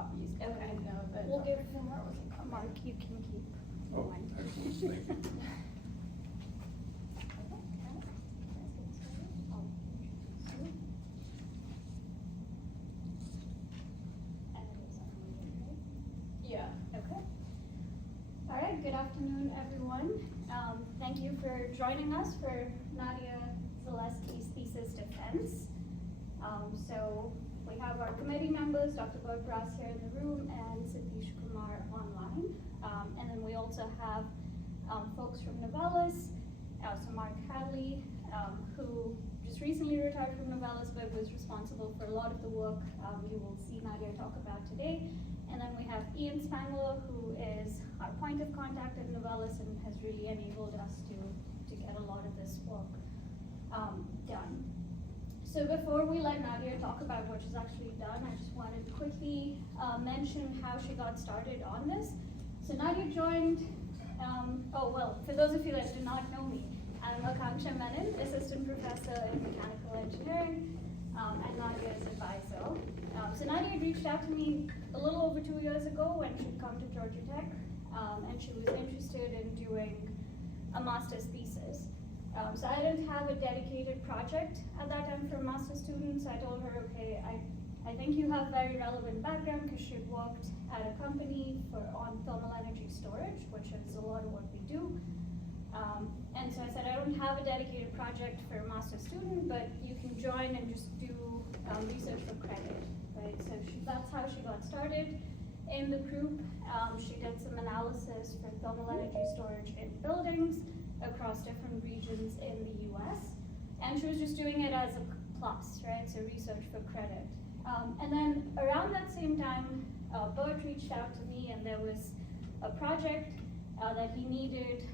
copies. Okay. I didn't know that. We'll give Dr. Kumar wasn't coming. Mark, you can keep Oh, one. excellent, thank you. Yeah. Okay. All right, good afternoon, everyone. Thank you for joining us for Nadia Zaleski's thesis defense. So we have our committee members, Dr. Bhartras here in the room and Satish Kumar online. And then we also have folks from Novellis, so Mark Hadley, who just recently retired from Novellis but was responsible for a lot of the work you will see Nadia talk about today. And then we have Ian Spangler, who is our point of contact at Novellis and has really enabled us to get a lot of this work done. So before we let Nadia talk about what she's actually done, I just wanted to quickly mention how she got started on this. So Nadia joined, for those of you that do not know me, I'm Akanksha Menon, Assistant Professor in Mechanical Engineering, and Nadia's advisor. So Nadia had reached out to me a little over 2 years ago when she'd come to Georgia Tech, and she was interested in doing a master's thesis. So I didn't have a dedicated project at that time for a master's student, so I told her, okay, I think you have very relevant background because she'd worked at a company on thermal energy storage, which is a lot of what we do. And so I said, I don't have a dedicated project for a master's student, but you can join and just do research for credit, right? So that's how she got started in the group. She did some analysis for thermal energy storage in buildings across different regions in the US. And she was just doing it as a plus, right? So research for credit. And then around that same time, Bert reached out to me and there was a project that he needed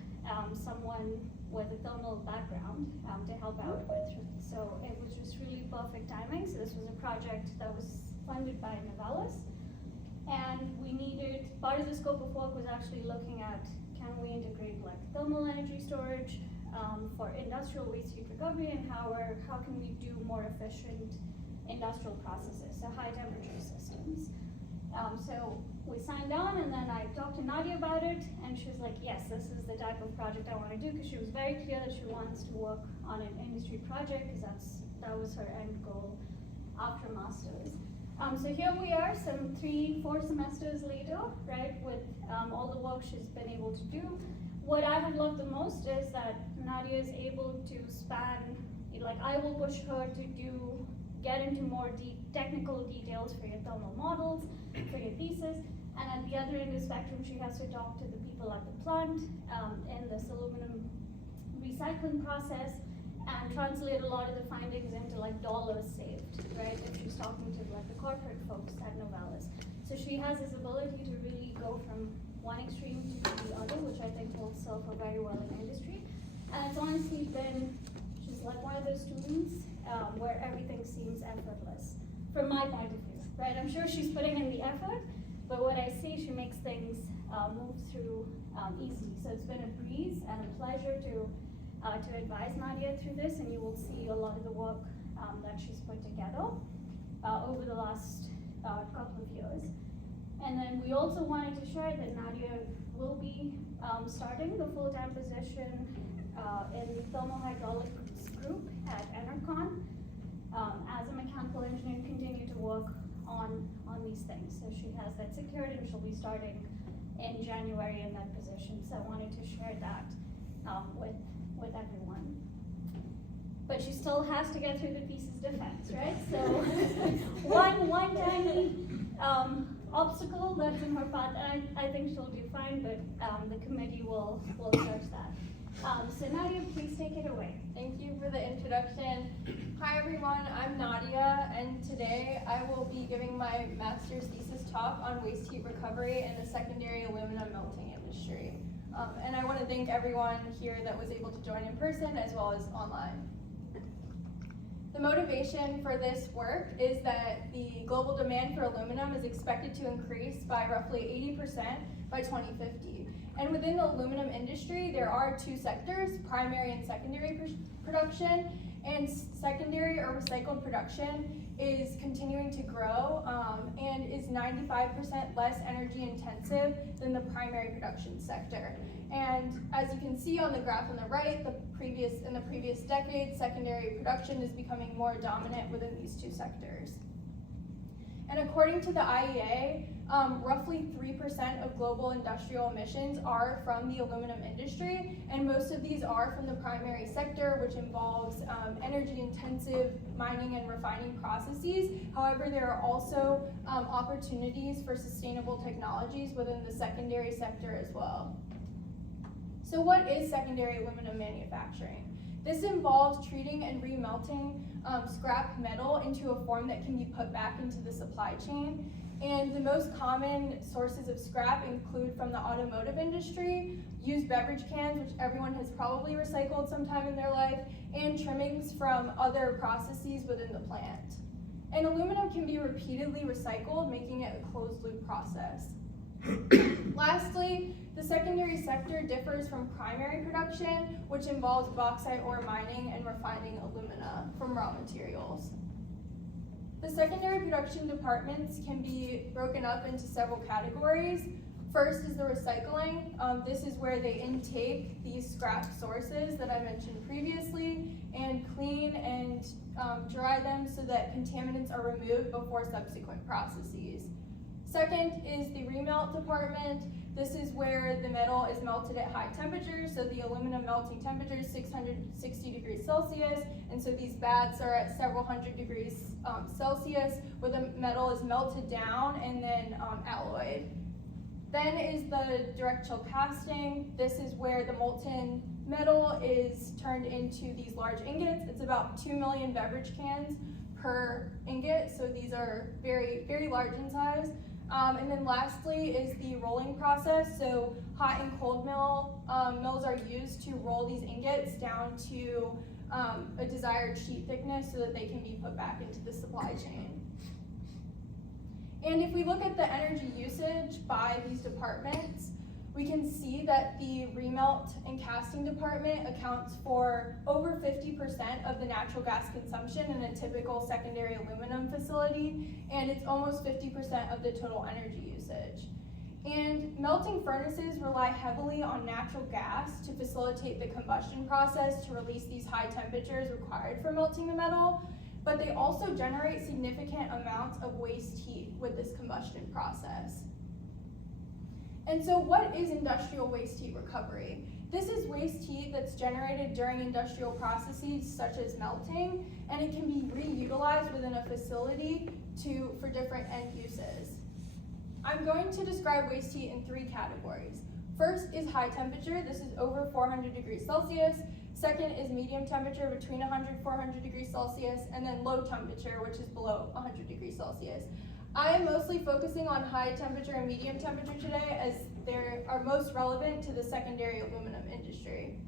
someone with a thermal background to help out with. So it was just really perfect timing. So this was a project that was funded by Novellis. And we needed, part of the scope of work was actually looking at, can we integrate like thermal energy storage for industrial waste heat recovery, and how can we do more efficient industrial processes, so high temperature systems. So we signed on, and then I talked to Nadia about it, and she was like, yes, this is the type of project I want to do, because she was very clear that she wants to work on an industry project, because that was her end goal after master's. So here we are, some 3-4 semesters later, right, with all the work she's been able to do. What I have loved the most is that Nadia is able to span, like I will push her to get into more technical details for your thermal models, for your thesis, and at the other end of the spectrum, she has to talk to the people at the plant in this aluminum recycling process, and translate a lot of the findings into like dollars saved, right? If she's talking to like the corporate folks at Novellis. So she has this ability to really go from one extreme to the other, which I think will serve her very well in industry. And it's honestly been, she's like one of those students where everything seems effortless, from my point of view, right? I'm sure she's putting in the effort, but what I see, she makes things move through easily. So it's been a breeze and a pleasure to advise Nadia through this, and you will see a lot of the work that she's put together over the last couple of years. And then we also wanted to share that Nadia will be starting the full-time position in the thermal hydraulics group at Enercon as a mechanical engineer, continue to work on these things. So she has that secured, and she'll be starting in January in that position. So I wanted to share that with everyone. But she still has to get through the thesis defense, right? So one tiny obstacle that's in her path, and I think she'll do fine, but the committee will judge that. So Nadia, please take it away. Thank you for the introduction. Hi everyone, I'm Nadia, and today I will be giving my master's thesis talk on waste heat recovery in the secondary aluminum melting industry. And I want to thank everyone here that was able to join in person as well as online. The motivation for this work is that the global demand for aluminum is expected to increase by roughly 80% by 2050. And within the aluminum industry, there are two sectors, primary and secondary production. and secondary or recycled production is continuing to grow and is 95% less energy intensive than the primary production sector. And as you can see on the graph on the right, in the previous decade, secondary production is becoming more dominant within these two sectors. And according to the IEA, roughly 3% of global industrial emissions are from the aluminum industry, and most of these are from the primary sector, which involves energy-intensive mining and refining processes. However, there are also opportunities for sustainable technologies within the secondary sector as well. So what is secondary aluminum manufacturing? This involves treating and remelting scrap metal into a form that can be put back into the supply chain. And the most common sources of scrap include from the automotive industry, used beverage cans, which everyone has probably recycled sometime in their life, and trimmings from other processes within the plant. And aluminum can be repeatedly recycled, making it a closed loop process. Lastly, the secondary sector differs from primary production, which involves bauxite ore mining and refining alumina from raw materials. The secondary production departments can be broken up into several categories. First is the recycling. This is where they intake these scrap sources that I mentioned previously and clean and dry them so that contaminants are removed before subsequent processes. Second is the remelt department. This is where the metal is melted at high temperatures. So the aluminum melting temperature is 660 degrees Celsius. And so these baths are at several hundred degrees Celsius, where the metal is melted down and then alloyed. Then is the direct chill casting. This is where the molten metal is turned into these large ingots. It's about 2 million beverage cans per ingot. So these are very, very large in size. And then lastly is the rolling process. So hot and cold mills are used to roll these ingots down to a desired sheet thickness so that they can be put back into the supply chain. And if we look at the energy usage by these departments, we can see that the remelt and casting department accounts for over 50% of the natural gas consumption in a typical secondary aluminum facility, and it's almost 50% of the total energy usage. And melting furnaces rely heavily on natural gas to facilitate the combustion process to release these high temperatures required for melting the metal, but they also generate significant amounts of waste heat with this combustion process. And so what is industrial waste heat recovery? This is waste heat that's generated during industrial processes such as melting, and it can be reutilized within a facility for different end uses. I'm going to describe waste heat in 3 categories. First is high temperature. This is over 400 degrees Celsius. Second is medium temperature between 100 and 400 degrees Celsius, and then low temperature, which is below 100 degrees Celsius. I am mostly focusing on high temperature and medium temperature today as they are most relevant to the secondary aluminum industry.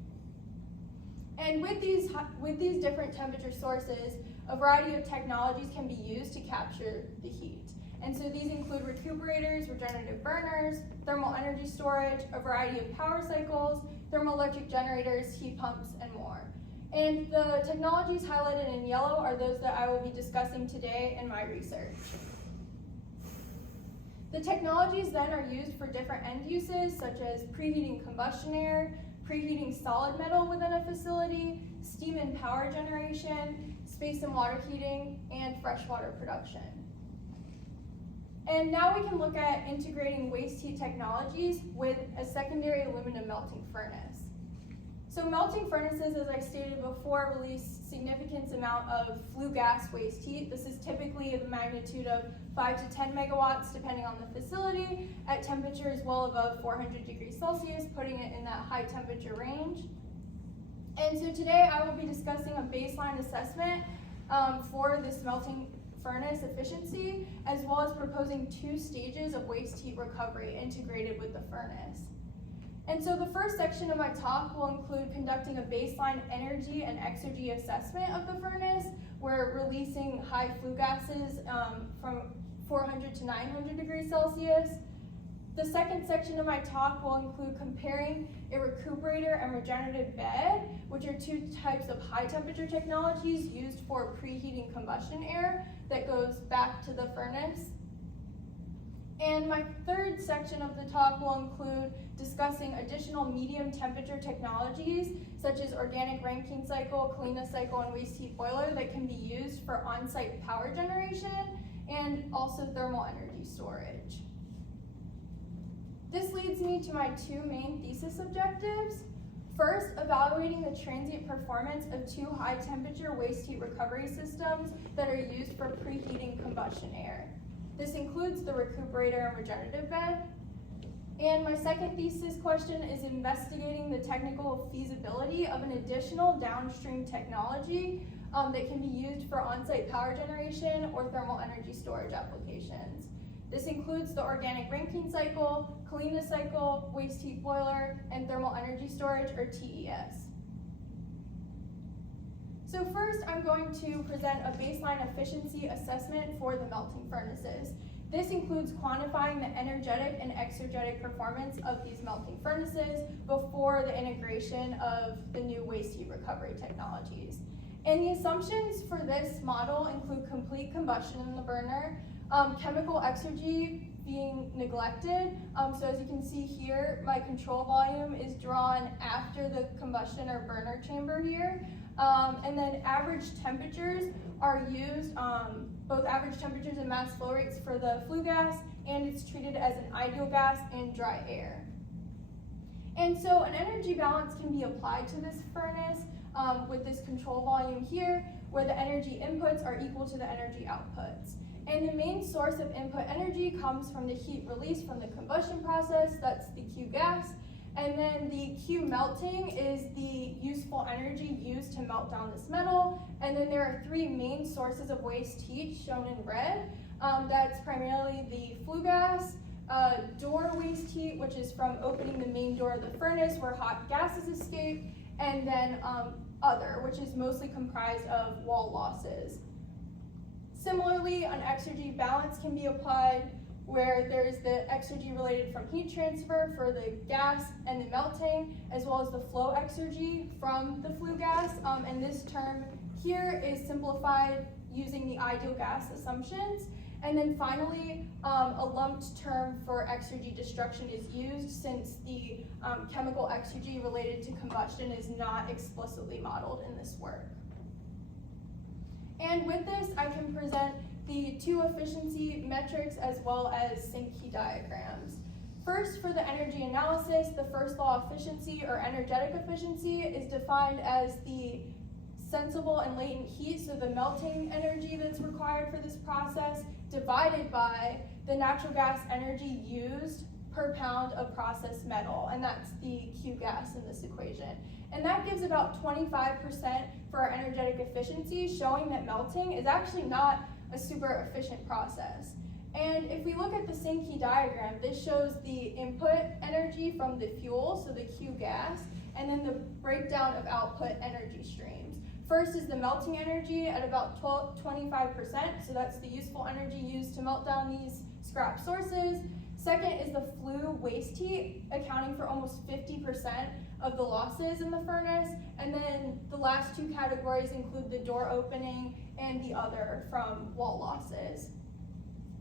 And with these different temperature sources, a variety of technologies can be used to capture the heat. And so these include recuperators, regenerative burners, thermal energy storage, a variety of power cycles, thermoelectric generators, heat pumps, and more. And the technologies highlighted in yellow are those that I will be discussing today in my research. The technologies then are used for different end uses, such as preheating combustion air, preheating solid metal within a facility, steam and power generation, space and water heating, and freshwater production. And now we can look at integrating waste heat technologies with a secondary aluminum melting furnace. So melting furnaces, as I stated before, release significant amount of flue gas waste heat. This is typically the magnitude of 5 to 10 megawatts, depending on the facility, at temperatures well above 400 degrees Celsius, putting it in that high temperature range. And so today I will be discussing a baseline assessment for this melting furnace efficiency, as well as proposing 2 stages of waste heat recovery integrated with the furnace. And so the first section of my talk will include conducting a baseline energy and exergy assessment of the furnace. We're releasing high flue gases from 400 to 900 degrees Celsius. The second section of my talk will include comparing a recuperator recuperator and regenerative bed, which are two types of high temperature technologies used for preheating combustion air that goes back to the furnace. And my third section of the talk will include discussing additional medium temperature technologies such as organic Rankine cycle, Kalina cycle, and waste heat boiler that can be used for on-site power generation and also thermal energy storage. This leads me to my two main thesis objectives. First, evaluating the transient performance of two high temperature waste heat recovery systems that are used for preheating combustion air. This includes the recuperator and regenerative bed. And my second thesis question is investigating the technical feasibility of an additional downstream technology that can be used for on-site power generation or thermal energy storage applications. This includes the organic Rankine cycle, Kalina cycle, waste heat boiler, and thermal energy storage, or TES. So first, I'm going to present a baseline efficiency assessment for the melting furnaces. This includes quantifying the energetic and exergetic performance of these melting furnaces before the integration of the new waste heat recovery technologies. And the assumptions for this model include complete combustion in the burner, chemical exergy being neglected. So as you can see here, my control volume is drawn after the combustion or burner chamber here. And then average temperatures are used, both average temperatures and mass flow rates for the flue gas, and it's treated as an ideal gas and dry air. And so an energy balance can be applied to this furnace with this control volume here, where the energy inputs are equal to the energy outputs. And the main source of input energy comes from the heat released from the combustion process, that's the Q gas. And then the Q melting is the useful energy used to melt down this metal. And then there are three main sources of waste heat shown in red. That's primarily the flue gas, door waste heat, which is from opening the main door of the furnace where hot gases escape, and then other, which is mostly comprised of wall losses. Similarly, an exergy balance can be applied where there's the exergy related from heat transfer for the gas and the melting, as well as the flow exergy from the flue gas. And this term here is simplified using the ideal gas assumptions. And then finally, a lumped term for exergy destruction is used since the chemical exergy related to combustion is not explicitly modeled in this work. And with this, I can present the two efficiency metrics as well as Sankey diagrams. First, for the energy analysis, the first law of efficiency, or energetic efficiency, is defined as the sensible and latent heat, so the melting energy that's required for this process, divided by the natural gas energy used per pound of processed metal, and that's the Q gas in this equation. And that gives about 25% for our energetic efficiency, showing that melting is actually not a super efficient process. And if we look at the Sankey diagram, this shows the input energy from the fuel, so the Q gas, and then the breakdown of output energy streams. First is the melting energy at about 25%, so that's the useful energy used to melt down these scrap sources. Second is the flue waste heat, accounting for almost 50% of the losses in the furnace. And then the last two categories include the door opening and the other from wall losses.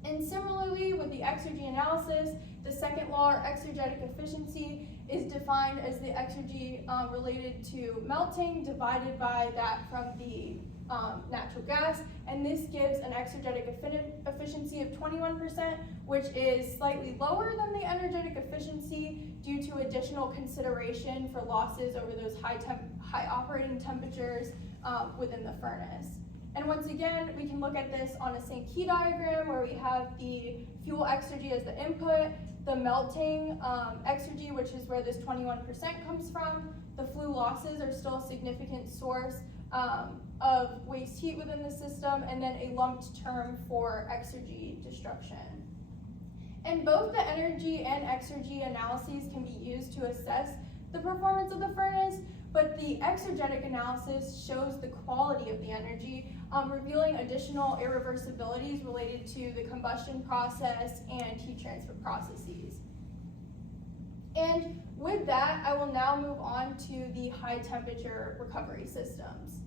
And similarly, with the exergy analysis, the second law, or exergetic efficiency, is defined as the exergy related to melting divided by that from the natural gas, and this gives an exergetic efficiency of 21%, which is slightly lower than the energetic efficiency due to additional consideration for losses over those high operating temperatures within the furnace. And once again, we can look at this on a Sankey diagram where we have the fuel exergy as the input, the melting exergy, which is where this 21% comes from. The flue losses are still a significant source of waste heat within the system, and then a lumped term for exergy destruction. And both the energy and exergy analyses can be used to assess the performance of the furnace, but the exergetic analysis shows the quality of the energy, revealing additional irreversibilities related to the combustion process and heat transfer processes. And with that, I will now move on to the high temperature recovery systems.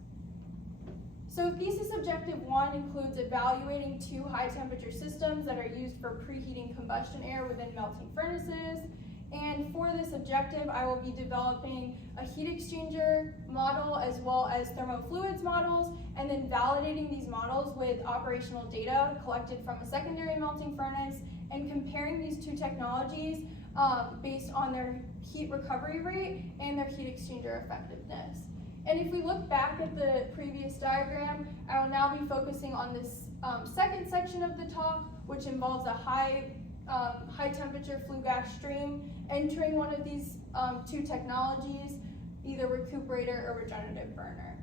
So thesis objective 1 includes evaluating 2 high temperature systems that are used for preheating combustion air within melting furnaces. And for this objective, I will be developing a heat exchanger model as well as thermofluids models, and then validating these models with operational data collected from a secondary melting furnace and comparing these 2 technologies based on their heat recovery rate and their heat exchanger effectiveness. And if we look back at the previous diagram, I will now be focusing on this second section of the talk, which involves a high temperature flue gas stream entering one of these 2 technologies, either recuperator or regenerative burner.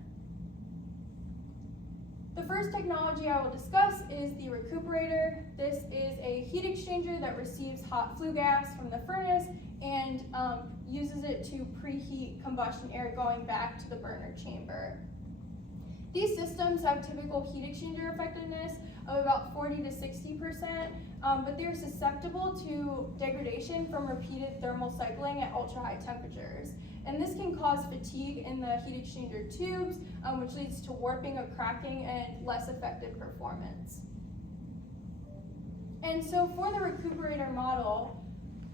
The first technology I will discuss is the recuperator. This is a heat exchanger that receives hot flue gas from the furnace and uses it to preheat combustion air going back to the burner chamber. These systems have typical heat exchanger effectiveness of about 40 to 60%, but they're susceptible to degradation from repeated thermal cycling at ultra-high temperatures. And this can cause fatigue in the heat exchanger tubes, which leads to warping or cracking and less effective performance. And so for the recuperator model,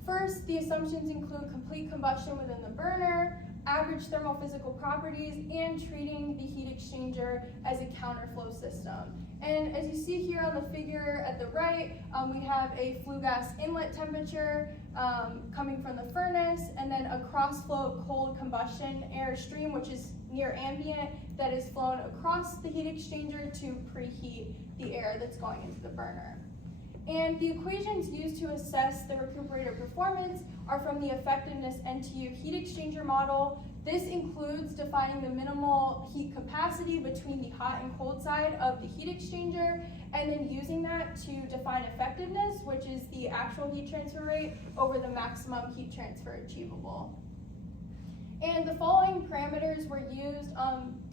first, the assumptions include complete combustion within the burner, average thermal physical properties, and treating the heat exchanger as a counterflow system. And as you see here on the figure at the right, we have a flue gas inlet temperature coming from the furnace, and then a cross-flow cold combustion air stream, which is near ambient, that is flown across the heat exchanger to preheat the air that's going into the burner. And the equations used to assess the recuperator performance are from the effectiveness NTU heat exchanger model. This includes defining the minimal heat capacity between the hot and cold side of the heat exchanger, and then using that to define effectiveness, which is the actual heat transfer rate over the maximum heat transfer achievable. And the following parameters were used,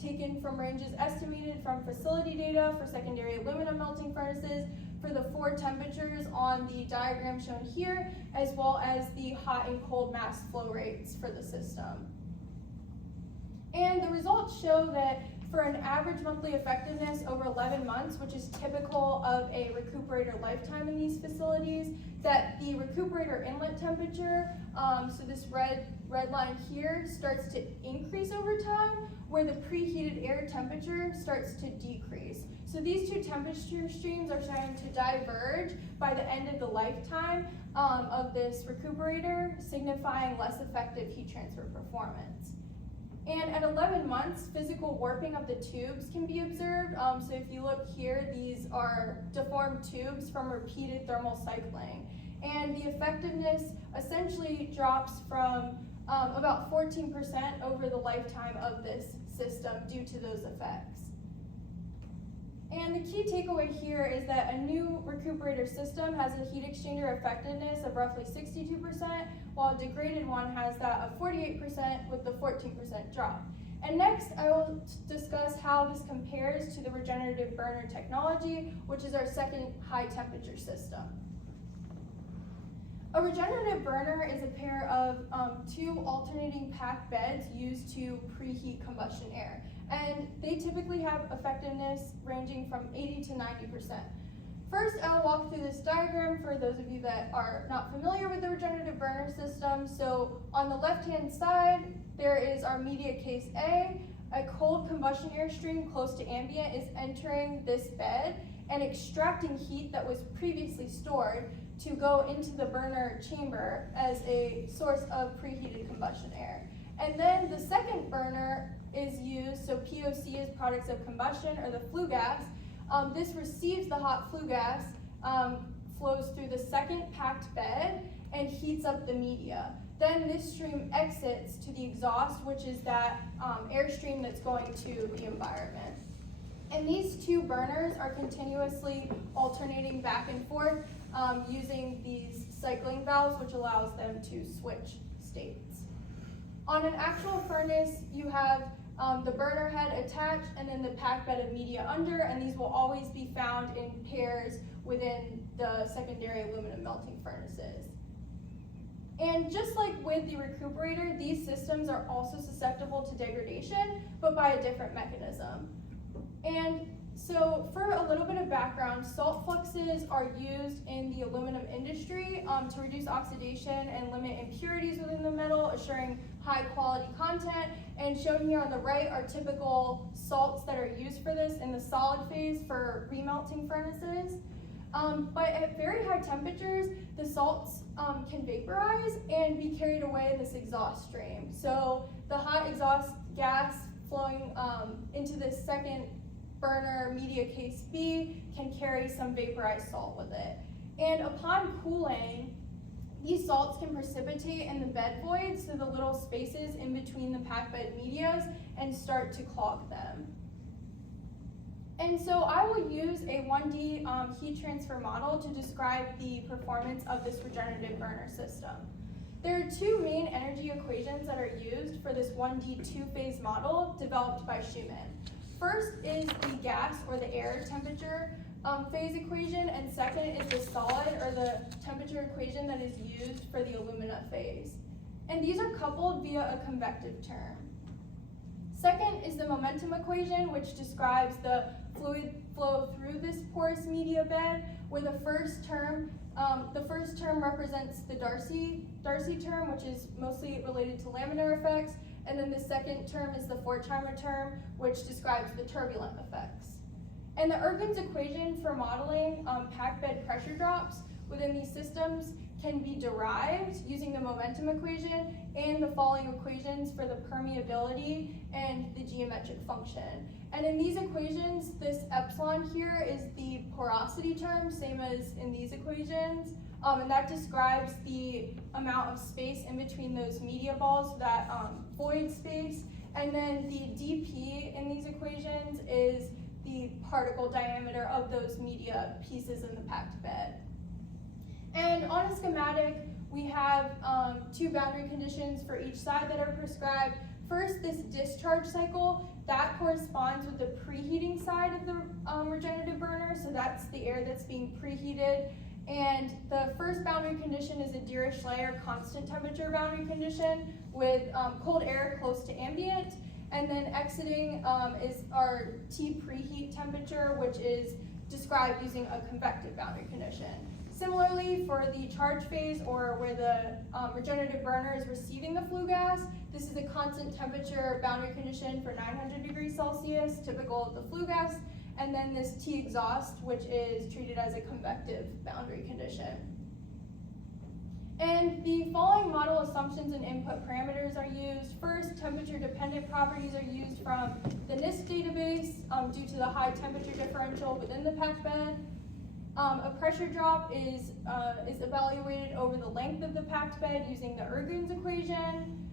taken from ranges estimated from facility data for secondary aluminum melting furnaces for the 4 temperatures on the diagram shown here, as well as the hot and cold mass flow rates for the system. And the results show that for an average monthly effectiveness over 11 months, which is typical of a recuperator lifetime in these facilities, that the recuperator inlet temperature, so this red line here, starts to increase over time, where the preheated air temperature starts to decrease. So these 2 temperature streams are starting to diverge by the end of the lifetime of this recuperator, signifying less effective heat transfer performance. And at 11 months, physical warping of the tubes can be observed. So if you look here, these are deformed tubes from repeated thermal cycling. And the effectiveness essentially drops from about 14% over the lifetime of this system due to those effects. And the key takeaway here is that a new recuperator system has a heat exchanger effectiveness of roughly 62%, while a degraded one has that of 48% with the 14% drop. And next, I will discuss how this compares to the regenerative burner technology, which is our second high temperature system. A regenerative burner is a pair of 2 alternating packed beds used to preheat combustion air. And they typically have effectiveness ranging from 80 to 90%. First, I'll walk through this diagram for those of you that are not familiar with the regenerative burner system. So on the left-hand side, there is our media case A. A cold combustion air stream close to ambient is entering this bed and extracting heat that was previously stored to go into the burner chamber as a source of preheated combustion air. And then the second burner is used, so POC is products of combustion, or the flue gas. This receives the hot flue gas, flows through the second packed bed, and heats up the media. Then this stream exits to the exhaust, which is that airstream that's going to the environment. And these 2 burners are continuously alternating back and forth using these cycling valves, which allows them to switch states. On an actual furnace, you have the burner head attached and then the packed bed of media under, and these will always be found in pairs within the secondary aluminum melting furnaces. And just like with the recuperator, these systems are also susceptible to degradation, but by a different mechanism. And so for a little bit of background, salt fluxes are used in the aluminum industry to reduce oxidation and limit impurities within the metal, assuring high quality content. And shown here on the right are typical salts that are used for this in the solid phase for remelting furnaces. But at very high temperatures, the salts can vaporize and be carried away in this exhaust stream. So the hot exhaust gas flowing into this second burner media case B can carry some vaporized salt with it. And upon cooling, these salts can precipitate in the bed voids, so the little spaces in between the packed bed medias, and start to clog them. And so I will use a 1D heat transfer model to describe the performance of this regenerative burner system. There are two main energy equations that are used for this 1D two-phase model developed by Schumann. First is the gas or the air temperature phase equation, and second is the solid or the temperature equation that is used for the alumina phase. And these are coupled via a convective term. Second is the momentum equation, which describes the fluid flow through this porous media bed, where the first term represents the Darcy term, which is mostly related to laminar effects, and then the second term is the Forchheimer term, which describes the turbulent effects. And the Ergun's equation for modeling packed bed pressure drops within these systems can be derived using the momentum equation and the following equations for the permeability and the geometric function. And in these equations, this epsilon here is the porosity term, same as in these equations, and that describes the amount of space in between those media balls, that void space. And then the dP in these equations is the particle diameter of those media pieces in the packed bed. And on a schematic, we have two boundary conditions for each side that are prescribed. First, this discharge cycle, that corresponds with the preheating side of the regenerative burner, so that's the air that's being preheated. And the first boundary condition is a Dirichlet constant temperature boundary condition with cold air close to ambient. And then exiting is our T preheat temperature, which is described using a convective boundary condition. Similarly, for the charge phase, or where the regenerative burner is receiving the flue gas, this is a constant temperature boundary condition for 900 degrees Celsius, typical of the flue gas, and then this T exhaust, which is treated as a convective boundary condition. And the following model assumptions and input parameters are used. First, temperature-dependent properties are used from the NIST database due to the high temperature differential within the packed bed. A pressure drop is evaluated over the length of the packed bed using the Ergun's equation.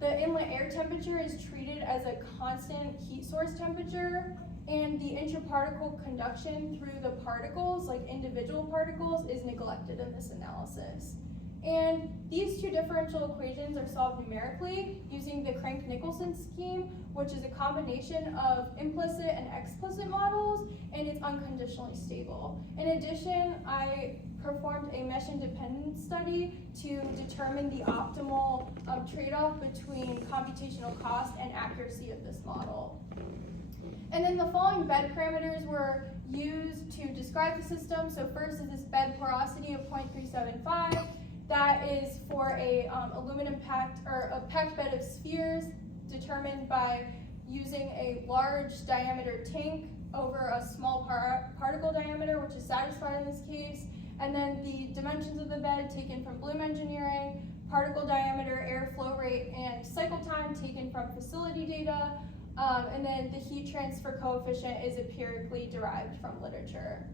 The inlet air temperature is treated as a constant heat source temperature, and the intraparticle conduction through the particles, like individual particles, is neglected in this analysis. And these two differential equations are solved numerically using the Crank-Nicholson scheme, which is a combination of implicit and explicit models, and it's unconditionally stable. In addition, I performed a mesh-independent study to determine the optimal trade-off between computational cost and accuracy of this model. And then the following bed parameters were used to describe the system. So first is this bed porosity of 0.375. That is for a aluminum packed bed of spheres determined by using a large diameter tank over a small particle diameter, which is satisfied in this case. And then the dimensions of the bed taken from Bloom Engineering, particle diameter, air flow rate, and cycle time taken from facility data. And then the heat transfer coefficient is empirically derived from literature.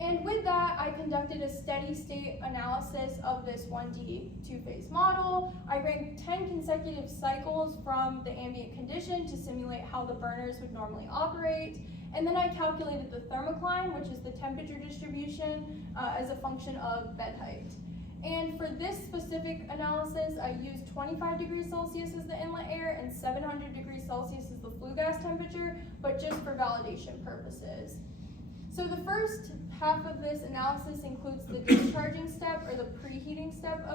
And with that, I conducted a steady state analysis of this 1D two-phase model. I ran 10 consecutive cycles from the ambient condition to simulate how the burners would normally operate. And then I calculated the thermocline, which is the temperature distribution, as a function of bed height. And for this specific analysis, I used 25 degrees Celsius as the inlet air and 700 degrees Celsius as the flue gas temperature, but just for validation purposes. So the first half of this analysis includes the discharging step or the preheating step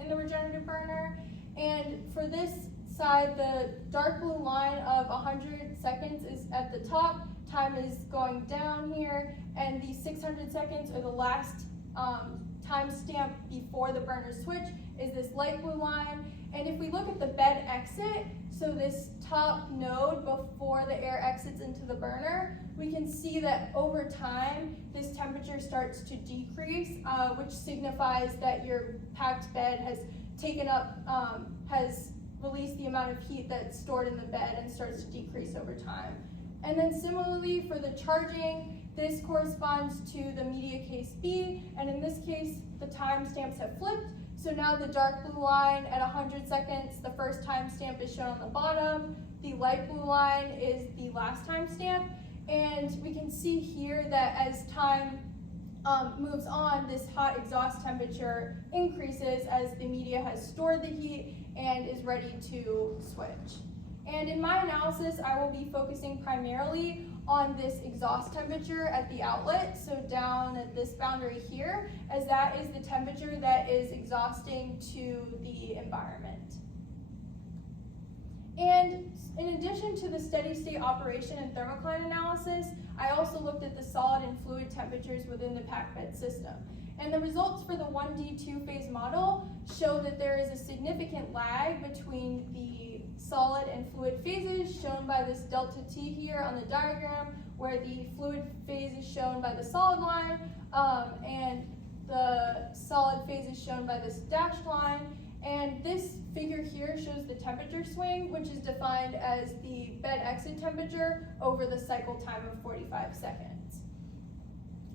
in the regenerative burner. And for this side, the dark blue line of 100 seconds is at the top, time is going down here, and the 600 seconds, or the last time stamp before the burner switch, is this light blue line. And if we look at the bed exit, so this top node before the air exits into the burner, we can see that over time, this temperature starts to decrease, which signifies that your packed bed has taken up, has released the amount of heat that's stored in the bed and starts to decrease over time. And then similarly for the charging, this corresponds to the media case B, and in this case, the timestamps have flipped. So now the dark blue line at 100 seconds, the first timestamp is shown on the bottom. The light blue line is the last timestamp. And we can see here that as time moves on, this hot exhaust temperature increases as the media has stored the heat and is ready to switch. And in my analysis, I will be focusing primarily on this exhaust temperature at the outlet, so down at this boundary here, as that is the temperature that is exhausting to the environment. And in addition to the steady state operation and thermocline analysis, I also looked at the solid and fluid temperatures within the packed bed system. And the results for the 1D two-phase model show that there is a significant lag between the solid and fluid phases, shown by this delta T here on the diagram, where the fluid phase is shown by the solid line, and the solid phase is shown by this dashed line. And this figure here shows the temperature swing, which is defined as the bed exit temperature over the cycle time of 45 seconds.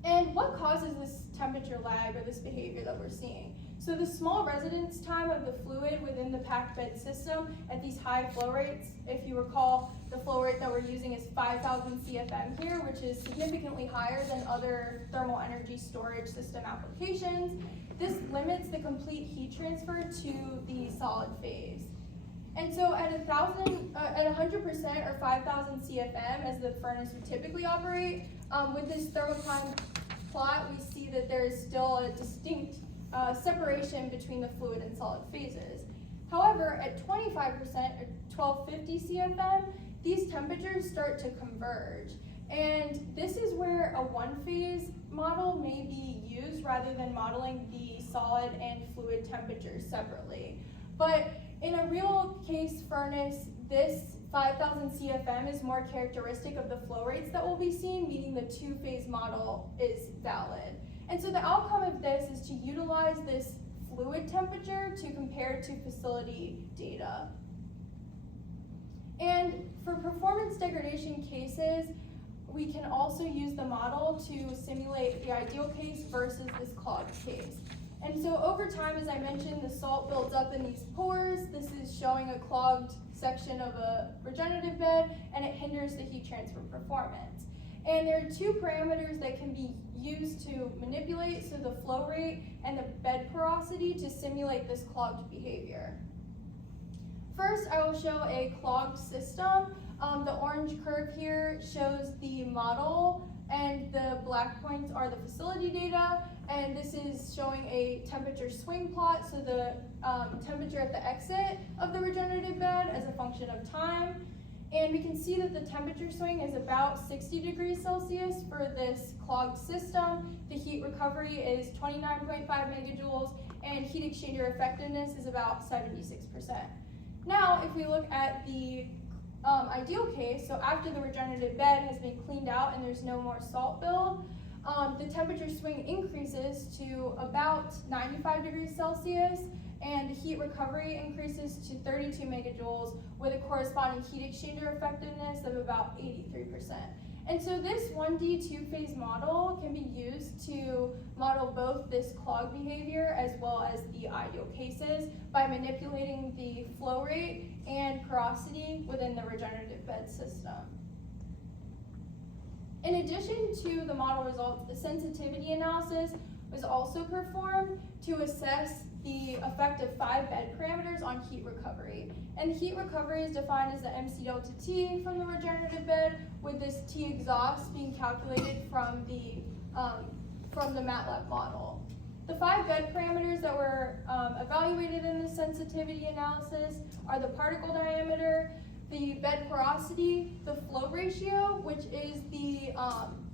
And what causes this temperature lag or this behavior that we're seeing? So the small residence time of the fluid within the packed bed system at these high flow rates, if you recall, the flow rate that we're using is 5,000 CFM here, which is significantly higher than other thermal energy storage system applications. This limits the complete heat transfer to the solid phase. And so at 100% or 5,000 CFM, as the furnace would typically operate, with this thermocline plot, we see that there is still a distinct separation between the fluid and solid phases. However, at 25% or 1250 CFM, these temperatures start to converge. And this is where a one-phase model may be used rather than modeling the solid and fluid temperatures separately. But in a real case furnace, this 5,000 CFM is more characteristic of the flow rates that we'll be seeing, meaning the two-phase model is valid. And so the outcome of this is to utilize this fluid temperature to compare to facility data. And for performance degradation cases, we can also use the model to simulate the ideal case versus this clogged case. And so over time, as I mentioned, the salt builds up in these pores. This is showing a clogged section of a regenerative bed, and it hinders the heat transfer performance. And there are two parameters that can be used to manipulate, so the flow rate and the bed porosity, to simulate this clogged behavior. First, I will show a clogged system. The orange curve here shows the model, and the black points are the facility data. And this is showing a temperature swing plot, so the temperature at the exit of the regenerative bed as a function of time. And we can see that the temperature swing is about 60 degrees Celsius for this clogged system. The heat recovery is 29.5 megajoules, and heat exchanger effectiveness is about 76%. Now, if we look at the ideal case, so after the regenerative bed has been cleaned out and there's no more salt build, the temperature swing increases to about 95 degrees Celsius, and the heat recovery increases to 32 megajoules with a corresponding heat exchanger effectiveness of about 83%. And so this 1D two-phase model can be used to model both this clog behavior as well as the ideal cases by manipulating the flow rate and porosity within the regenerative bed system. In addition to the model results, the sensitivity analysis was also performed to assess the effect of 5 bed parameters on heat recovery. And heat recovery is defined as the MC delta T from the regenerative bed, with this T exhaust being calculated from the MATLAB model. The 5 bed parameters that were evaluated in the sensitivity analysis are the particle diameter, the bed porosity, the flow ratio, which is the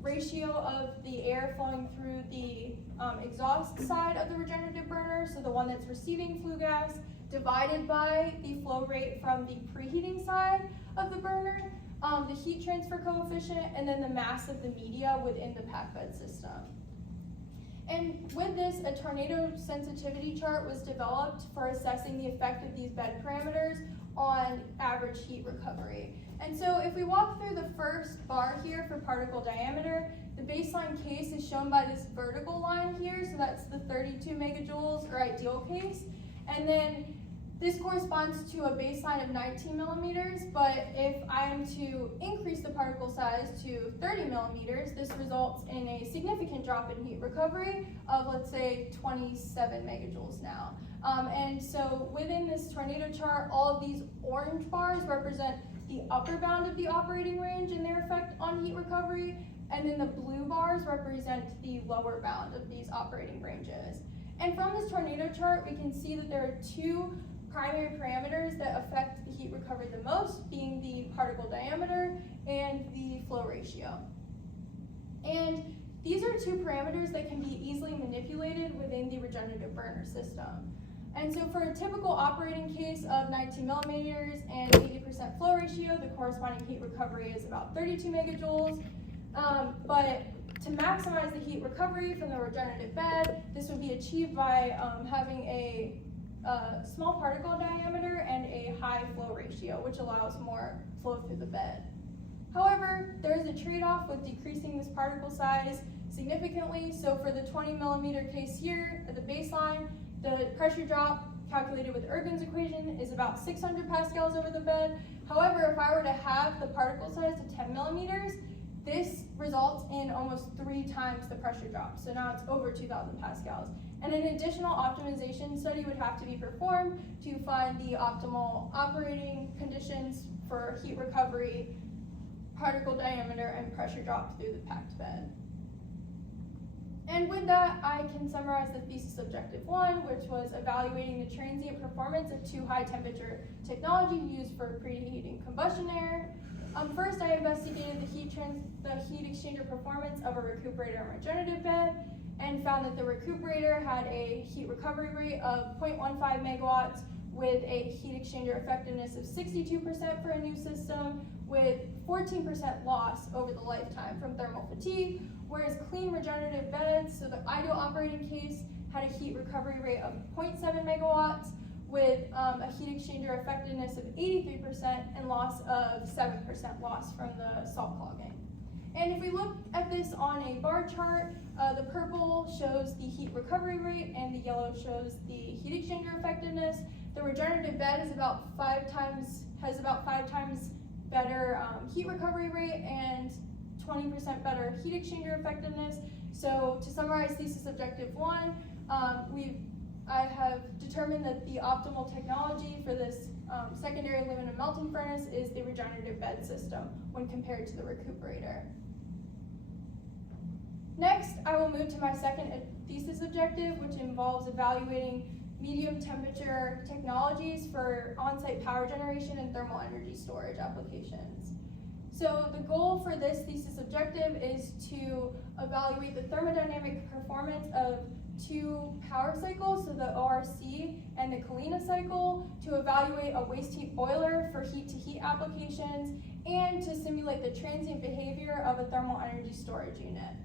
ratio of the air flowing through the exhaust side of the regenerative burner, so the one that's receiving flue gas, divided by the flow rate from the preheating side of the burner, the heat transfer coefficient, and then the mass of the media within the packed bed system. And with this, a tornado sensitivity chart was developed for assessing the effect of these bed parameters on average heat recovery. And so if we walk through the first bar here for particle diameter, the baseline case is shown by this vertical line here, so that's the 32 megajoules or ideal case. And then this corresponds to a baseline of 19 millimeters, but if I am to increase the particle size to 30 millimeters, this results in a significant drop in heat recovery of, let's say, 27 megajoules now. And so within this tornado chart, all of these orange bars represent the upper bound of the operating range and their effect on heat recovery, and then the blue bars represent the lower bound of these operating ranges. And from this tornado chart, we can see that there are 2 primary parameters that affect the heat recovery the most, being the particle diameter and the flow ratio. And these are 2 parameters that can be easily manipulated within the regenerative burner system. And so for a typical operating case of 19 millimeters and 80% flow ratio, the corresponding heat recovery is about 32 megajoules. But to maximize the heat recovery from the regenerative bed, this would be achieved by having a small particle diameter and a high flow ratio, which allows more flow through the bed. However, there is a trade-off with decreasing this particle size significantly. So for the 20 millimeter case here at the baseline, the pressure drop calculated with Ergun's equation is about 600 pascals over the bed. However, if I were to have the particle size to 10 millimeters, this results in almost 3 times the pressure drop. So now it's over 2,000 pascals. And an additional optimization study would have to be performed to find the optimal operating conditions for heat recovery, particle diameter, and pressure drop through the packed bed. And with that, I can summarize the thesis objective 1, which was evaluating the transient performance of 2 high temperature technology used for preheating combustion air. First, I investigated the heat exchanger performance of a recuperator and regenerative bed, and found that the recuperator had a heat recovery rate of 0.15 megawatts with a heat exchanger effectiveness of 62% for a new system, with 14% loss over the lifetime from thermal fatigue, whereas clean regenerative beds, so the ideal operating case, had a heat recovery rate of 0.7 megawatts with a heat exchanger effectiveness of 83% and loss of 7% loss from the salt clogging. And if we look at this on a bar chart, the purple shows the heat recovery rate and the yellow shows the heat exchanger effectiveness. The regenerative bed is about 5 times better heat recovery rate and 20% better heat exchanger effectiveness. So to summarize thesis objective 1, I have determined that the optimal technology for this secondary aluminum melting furnace is the regenerative bed system when compared to the recuperator. Next, I will move to my second thesis objective, which involves evaluating medium temperature technologies for on-site power generation and thermal energy storage applications. So the goal for this thesis objective is to evaluate the thermodynamic performance of 2 power cycles, so the ORC and the Kalina cycle, to evaluate a waste heat boiler for heat-to-heat applications, and to simulate the transient behavior of a thermal energy storage unit.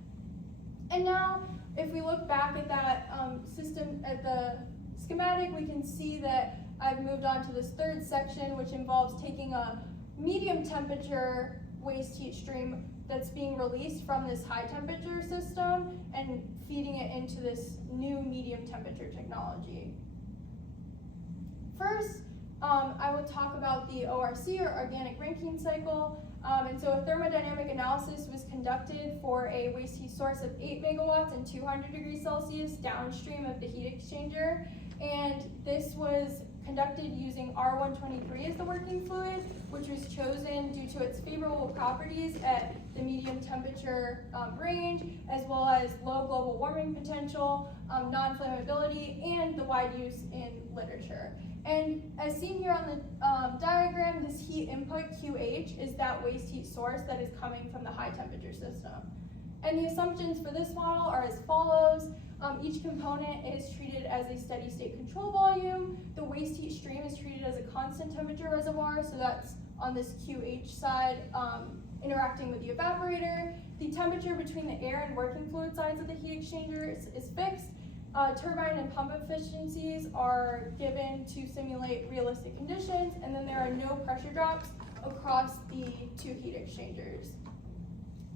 And now, if we look back at that system, at the schematic, we can see that I've moved on to this 3rd section, which involves taking a medium temperature waste heat stream that's being released from this high temperature system and feeding it into this new medium temperature technology. First, I will talk about the ORC, or organic ranking cycle. And so a thermodynamic analysis was conducted for a waste heat source of 8 megawatts and 200 degrees Celsius downstream of the heat exchanger. And this was conducted using R123 as the working fluid, which was chosen due to its favorable properties at the medium temperature range, as well as low global warming potential, non-flammability, and the wide use in literature. And as seen here on the diagram, this heat input, QH, is that waste heat source that is coming from the high temperature system. And the assumptions for this model are as follows. Each component is treated as a steady state control volume. The waste heat stream is treated as a constant temperature reservoir, so that's on this QH side interacting with the evaporator. The temperature between the air and working fluid sides of the heat exchanger is fixed. Turbine and pump efficiencies are given to simulate realistic conditions, and then there are no pressure drops across the two heat exchangers.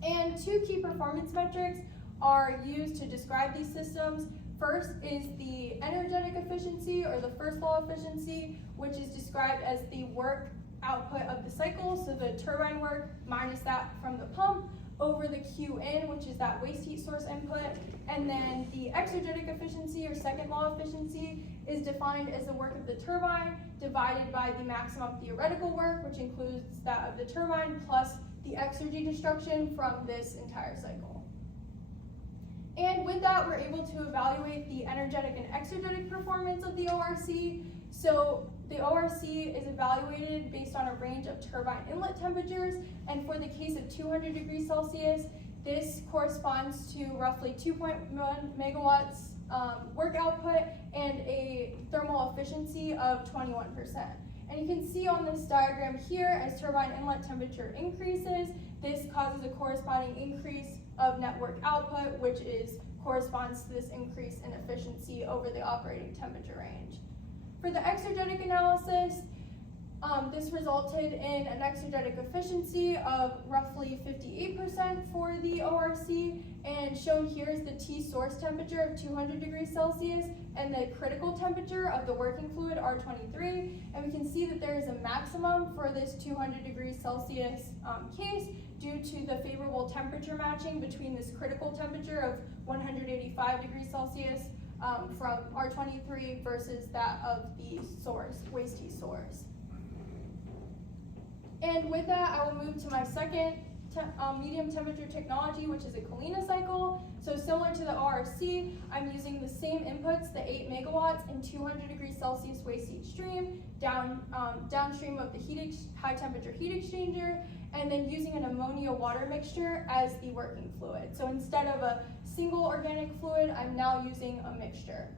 And two key performance metrics are used to describe these systems. First is the energetic efficiency, or the first law efficiency, which is described as the work output of the cycle, so the turbine work minus that from the pump, over the Qin, which is that waste heat source input. And then the exergetic efficiency, or second law efficiency, is defined as the work of the turbine divided by the maximum theoretical work, which includes that of the turbine plus the exergy destruction from this entire cycle. And with that, we're able to evaluate the energetic and exergetic performance of the ORC. So the ORC is evaluated based on a range of turbine inlet temperatures, and for the case of 200 degrees Celsius, this corresponds to roughly 2.1 megawatts work output and a thermal efficiency of 21%. And you can see on this diagram here, as turbine inlet temperature increases, this causes a corresponding increase of net work output, which corresponds to this increase in efficiency over the operating temperature range. For the exergetic analysis, this resulted in an exergetic efficiency of roughly 58% for the ORC, and shown here is the T source temperature of 200 degrees Celsius and the critical temperature of the working fluid, R23, and we can see that there is a maximum for this 200 degrees Celsius case due to the favorable temperature matching between this critical temperature of 185 degrees Celsius from R23 versus that of the source, waste heat source. And with that, I will move to my second medium temperature technology, which is a Kalina cycle. So similar to the ORC, I'm using the same inputs, the 8 megawatts and 200 degrees Celsius waste heat stream downstream of the high temperature heat exchanger, and then using an ammonia water mixture as the working fluid. So instead of a single organic fluid, I'm now using a mixture.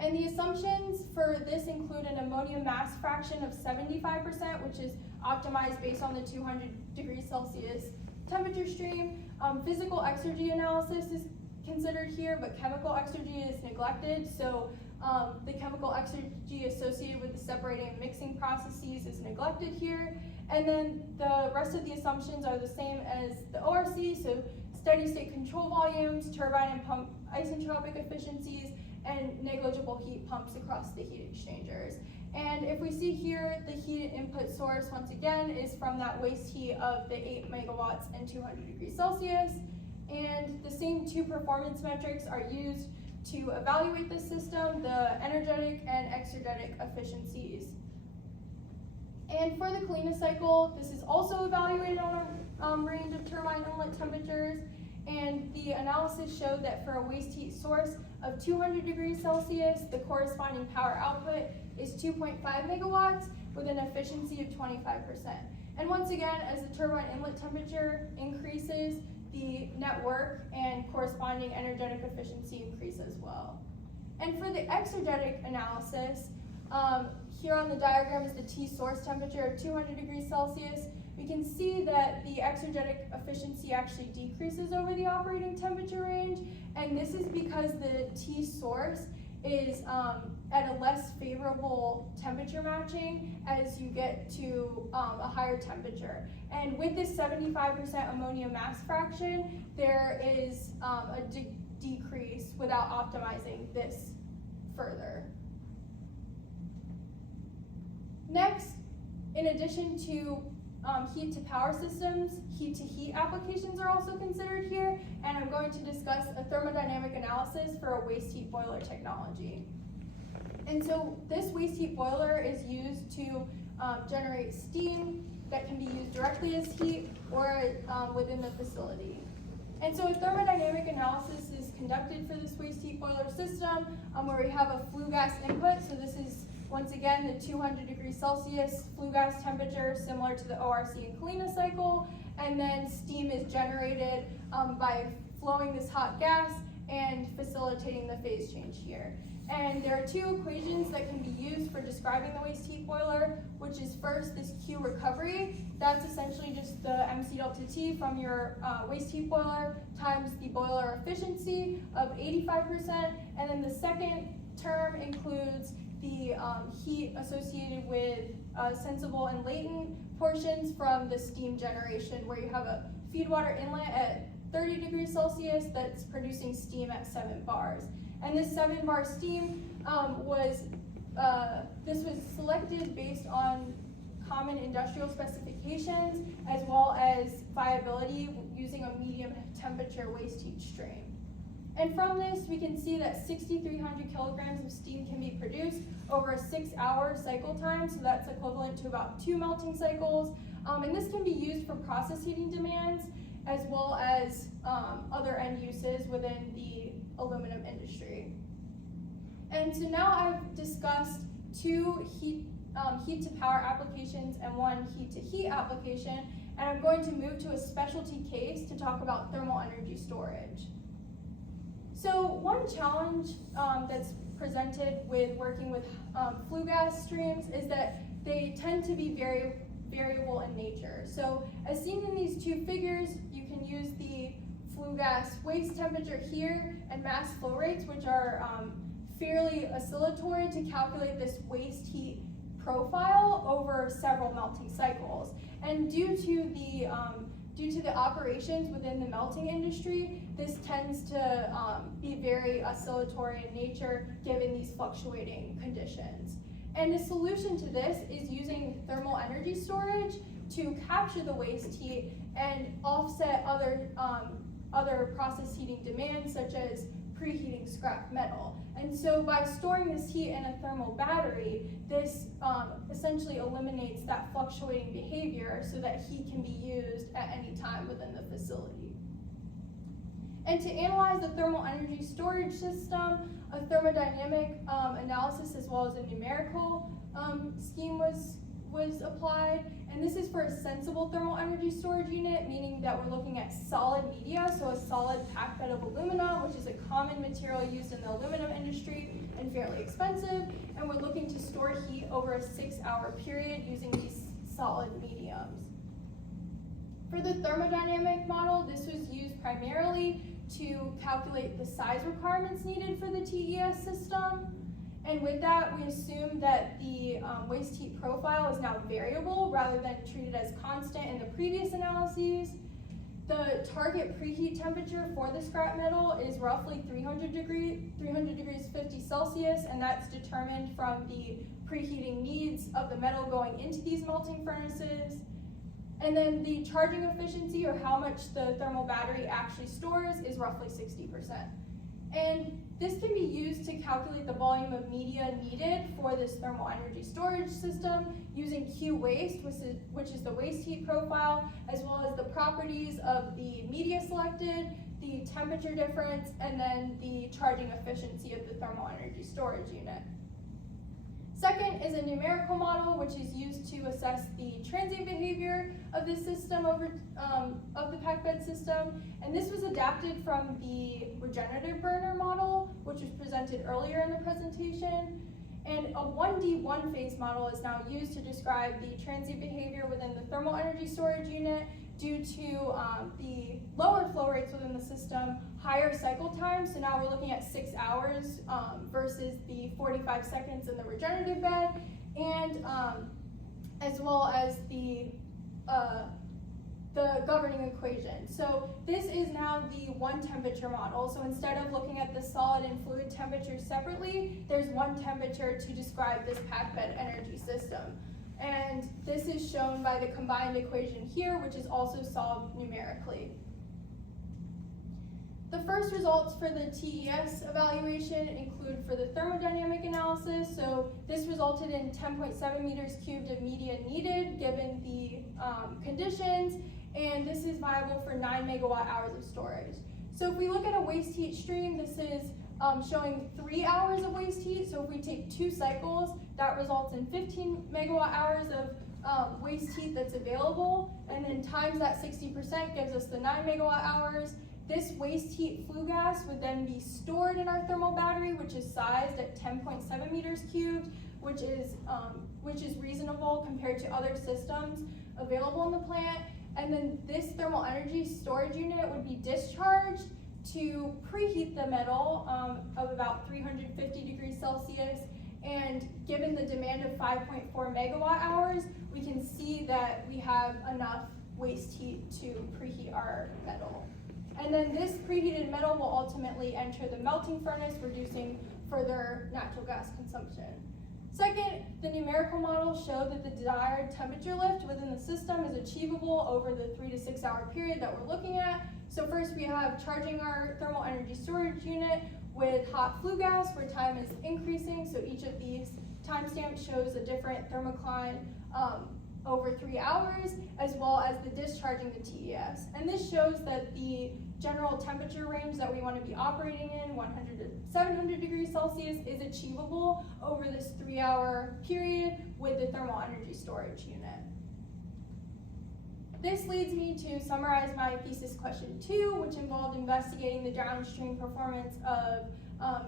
And the assumptions for this include an ammonia mass fraction of 75%, which is optimized based on the 200 degrees Celsius temperature stream. Physical exergy analysis is considered here, but chemical exergy is neglected. So the chemical exergy associated with the separating and mixing processes is neglected here. And then the rest of the assumptions are the same as the ORC, so steady state control volumes, turbine and pump isentropic efficiencies, and negligible heat pumps across the heat exchangers. And if we see here, the heat input source, once again, is from that waste heat of the 8 megawatts and 200 degrees Celsius. And the same two performance metrics are used to evaluate the system, the energetic and exergetic efficiencies. And for the Kalina cycle, this is also evaluated on a range of turbine inlet temperatures. And the analysis showed that for a waste heat source of 200 degrees Celsius, the corresponding power output is 2.5 megawatts with an efficiency of 25%. And once again, as the turbine inlet temperature increases, the net work and corresponding energetic efficiency increase as well. And for the exergetic analysis, here on the diagram is the T source temperature of 200 degrees Celsius. We can see that the exergetic efficiency actually decreases over the operating temperature range, and this is because the T source is at a less favorable temperature matching as you get to a higher temperature. And with this 75% ammonia mass fraction, there is a decrease without optimizing this further. Next, in addition to heat to power systems, heat to heat applications are also considered here, and I'm going to discuss a thermodynamic analysis for a waste heat boiler technology. And so this waste heat boiler is used to generate steam that can be used directly as heat or within the facility. And so a thermodynamic analysis is conducted for this waste heat boiler system where we have a flue gas input. So this is, once again, the 200 degrees Celsius flue gas temperature, similar to the ORC and Kalina cycle. And then steam is generated by flowing this hot gas and facilitating the phase change here. And there are two equations that can be used for describing the waste heat boiler, which is first this Q recovery. That's essentially just the MC delta T from your waste heat boiler times the boiler efficiency of 85%. And then the second term includes the heat associated with sensible and latent portions from the steam generation, where you have a feed water inlet at 30 degrees Celsius that's producing steam at 7 bars. And this 7-bar steam was selected based on common industrial specifications as well as viability using a medium temperature waste heat stream. And from this, we can see that 6,300 kilograms of steam can be produced over a 6-hour cycle time, so that's equivalent to about 2 melting cycles. And this can be used for process heating demands as well as other end uses within the aluminum industry. And so now I've discussed 2 heat to power applications and 1 heat to heat application, and I'm going to move to a specialty case to talk about thermal energy storage. So one challenge that's presented with working with flue gas streams is that they tend to be very variable in nature. So as seen in these 2 figures, you can use the flue gas waste temperature here and mass flow rates, which are fairly oscillatory, to calculate this waste heat profile over several melting cycles. And due to the operations within the melting industry, this tends to be very oscillatory in nature given these fluctuating conditions. And the solution to this is using thermal energy storage to capture the waste heat and offset other process heating demands, such as preheating scrap metal. And so by storing this heat in a thermal battery, this essentially eliminates that fluctuating behavior so that heat can be used at any time within the facility. And to analyze the thermal energy storage system, a thermodynamic analysis as well as a numerical scheme was applied. And this is for a sensible thermal energy storage unit, meaning that we're looking at solid media, so a solid packed bed of alumina, which is a common material used in the aluminum industry and fairly expensive. And we're looking to store heat over a 6-hour period using these solid mediums. For the thermodynamic model, this was used primarily to calculate the size requirements needed for the TES system. And with that, we assume that the waste heat profile is now variable rather than treated as constant in the previous analyses. The target preheat temperature for the scrap metal is roughly 300 degrees 50 Celsius, and that's determined from the preheating needs of the metal going into these melting furnaces. And then the charging efficiency, or how much the thermal battery actually stores, is roughly 60%. And this can be used to calculate the volume of media needed for this thermal energy storage system using Q waste, which is the waste heat profile, as well as the properties of the media selected, the temperature difference, and then the charging efficiency of the thermal energy storage unit. Second is a numerical model, which is used to assess the transient behavior of the system of the packed bed system. And this was adapted from the regenerative burner model, which was presented earlier in the presentation. And a 1D one-phase model is now used to describe the transient behavior within the thermal energy storage unit due to the lower flow rates within the system, higher cycle time. So now we're looking at 6 hours versus the 45 seconds in the regenerative bed, and as well as the governing equation. So this is now the one temperature model. So instead of looking at the solid and fluid temperatures separately, there's one temperature to describe this packed bed energy system. and this is shown by the combined equation here, which is also solved numerically. The first results for the TES evaluation include for the thermodynamic analysis. So this resulted in 10.7 meters cubed of media needed given the conditions, and this is viable for 9 megawatt hours of storage. So if we look at a waste heat stream, this is showing 3 hours of waste heat. So if we take 2 cycles, that results in 15 megawatt hours of waste heat that's available, and then times that 60% gives us the 9 megawatt hours. This waste heat flue gas would then be stored in our thermal battery, which is sized at 10.7 meters cubed, which is reasonable compared to other systems available in the plant. And then this thermal energy storage unit would be discharged to preheat the metal of about 350 degrees Celsius. And given the demand of 5.4 megawatt hours, we can see that we have enough waste heat to preheat our metal. And then this preheated metal will ultimately enter the melting furnace, reducing further natural gas consumption. Second, the numerical models show that the desired temperature lift within the system is achievable over the 3 to 6 hour period that we're looking at. So first we have charging our thermal energy storage unit with hot flue gas where time is increasing. So each of these timestamps shows a different thermocline over 3 hours, as well as the discharging the TES. And this shows that the general temperature range that we want to be operating in, 100 to 700 degrees Celsius, is achievable over this 3 hour period with the thermal energy storage unit. This leads me to summarize my thesis question 2, which involved investigating the downstream performance of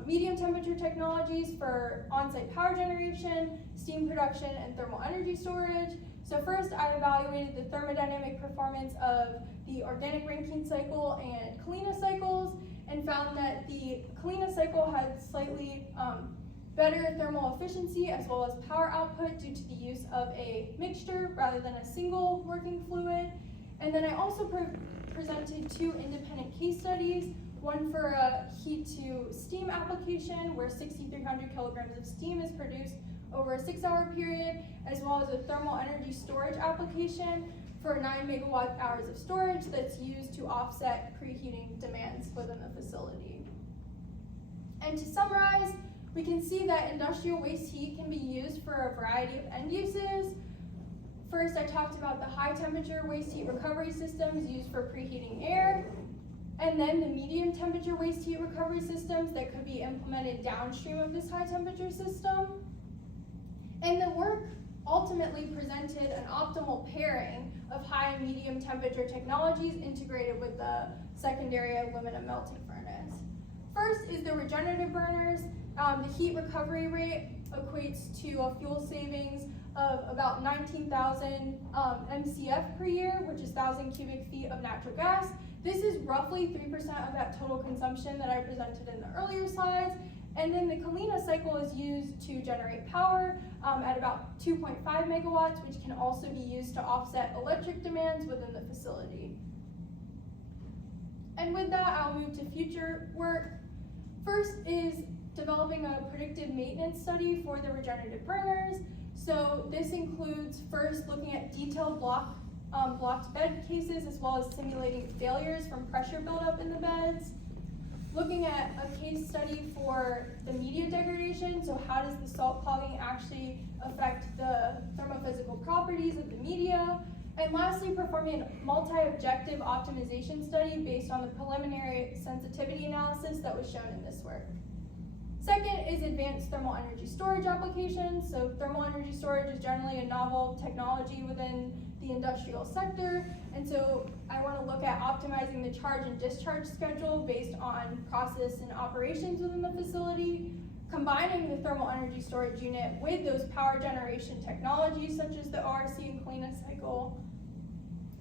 medium temperature technologies for on-site power generation, steam production, and thermal energy storage. So first, I evaluated the thermodynamic performance of the organic Rankine cycle and Kalina cycles, and found that the Kalina cycle had slightly better thermal efficiency as well as power output due to the use of a mixture rather than a single working fluid. And then I also presented 2 independent case studies, one for a heat to steam application where 6,300 kilograms of steam is produced over a 6 hour period, as well as a thermal energy storage application for 9 megawatt hours of storage that's used to offset preheating demands within the facility. And to summarize, we can see that industrial waste heat can be used for a variety of end uses. First, I talked about the high temperature waste heat recovery systems used for preheating air, and then the medium temperature waste heat recovery systems that could be implemented downstream of this high temperature system. And the work ultimately presented an optimal pairing of high and medium temperature technologies integrated with the secondary aluminum melting furnace. First is the regenerative burners. The heat recovery rate equates to a fuel savings of about 19,000 MCF per year, which is 1,000 cubic feet of natural gas. This is roughly 3% of that total consumption that I presented in the earlier slides. And then the Kalina cycle is used to generate power at about 2.5 megawatts, which can also be used to offset electric demands within the facility. And with that, I'll move to future work. First is developing a predictive maintenance study for the regenerative burners. So this includes first looking at detailed blocked bed cases, as well as simulating failures from pressure buildup in the beds. Looking at a case study for the media degradation, so how does the salt clogging actually affect the thermophysical properties of the media? And lastly, performing a multi-objective optimization study based on the preliminary sensitivity analysis that was shown in this work. Second is advanced thermal energy storage applications. So thermal energy storage is generally a novel technology within the industrial sector. And so I want to look at optimizing the charge and discharge schedule based on process and operations within the facility, combining the thermal energy storage unit with those power generation technologies such as the ORC and Kalina cycle,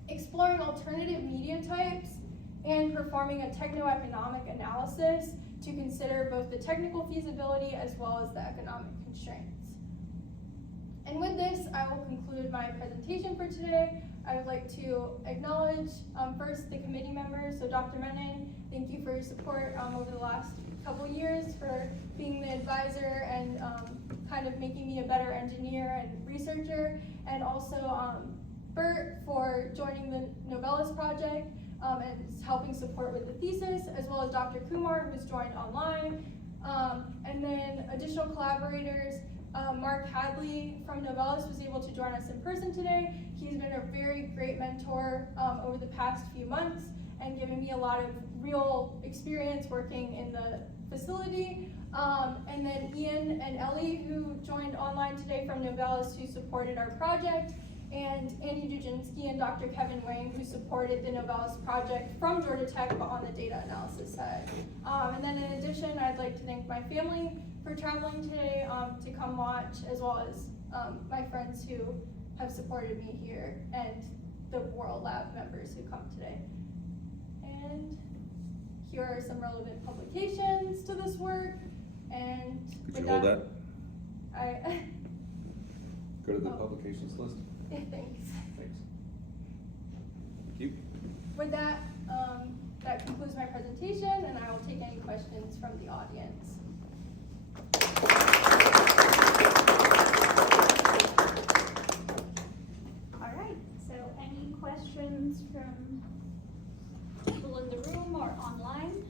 exploring alternative media types, and performing a techno-economic analysis to consider both the technical feasibility as well as the economic constraints. And with this, I will conclude my presentation for today. I would like to acknowledge first the committee members. So Dr. Menon, thank you for your support over the last couple years, for being the advisor and kind of making me a better engineer and researcher. And also Bert for joining the Novellus project and helping support with the thesis, as well as Dr. Kumar, who's joined online. And then additional collaborators, Mark Hadley from Novellus was able to join us in person today. He's been a very great mentor over the past few months and given me a lot of real experience working in the facility. And then Ian and Ellie, who joined online today from Novellus, who supported our project, and Andy Dujinski and Dr. Kevin Wang, who supported the Novellus project from Georgia Tech, but on the data analysis side. And then in addition, I'd like to thank my family for traveling today to come watch, as well as my friends who have supported me here, and the World Lab members who come today. And here are some relevant publications to this work. And could you hold that? I Go to the publications list. Thanks. Thanks. Thank you. With that, that concludes my presentation, and I will take any questions from the audience. All right, so any questions from people in the room or online?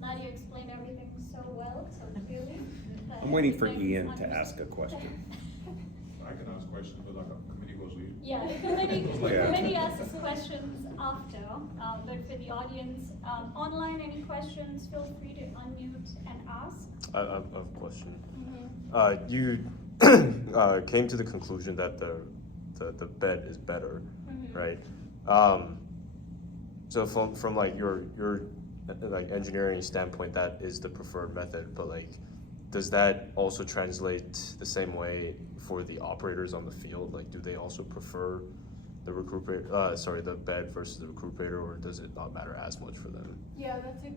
Nadia explained everything so well, so clearly. I'm waiting for everything is Ian to understood. ask a question. I can ask questions, but like a committee goes lead. Yeah, the committee, Yeah. committee asks questions after, but for the audience, online, any questions, feel free to unmute and ask. I have a question. Mm-hmm. You came to the conclusion that the bed is better, Mm-hmm. right? So from like your like engineering standpoint, that is the preferred method, but like, does that also translate the same way for the operators on the field? Like, do they also prefer the the bed versus the recuperator, or does it not matter as much for them? Yeah, that's a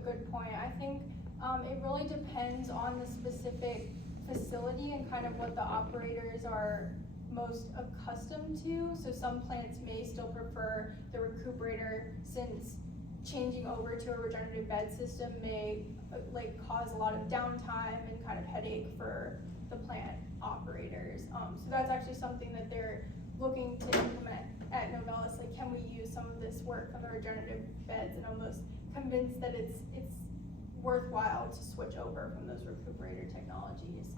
good point. I think it really depends on the specific facility and kind of what the operators are most accustomed to. So some plants may still prefer the recuperator, since changing over to a regenerative bed system may like cause a lot of downtime and kind of headache for the plant operators. So that's actually something that they're looking to implement at Novellus. Like, can we use some of this work on the regenerative beds, and almost convinced that it's worthwhile to switch over from those recuperator technologies.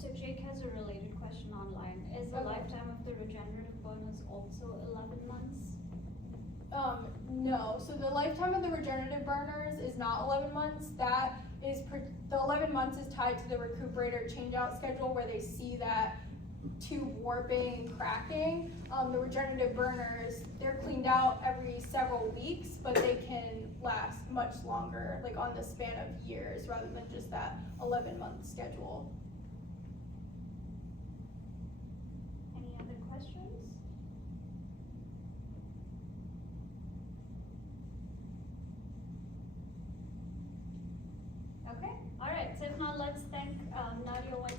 So Jake has a related question online. Is the Okay. lifetime of the regenerative bonus also 11 months? No, so the lifetime of the regenerative burners is not 11 months. That is, the 11 months is tied to the recuperator changeout schedule, where they see that tube warping, cracking. The regenerative burners, they're cleaned out every several weeks, but they can last much longer, like on the span of years, rather than just that 11-month schedule. Any other questions? Okay, all right, so if not, let's thank Nadia once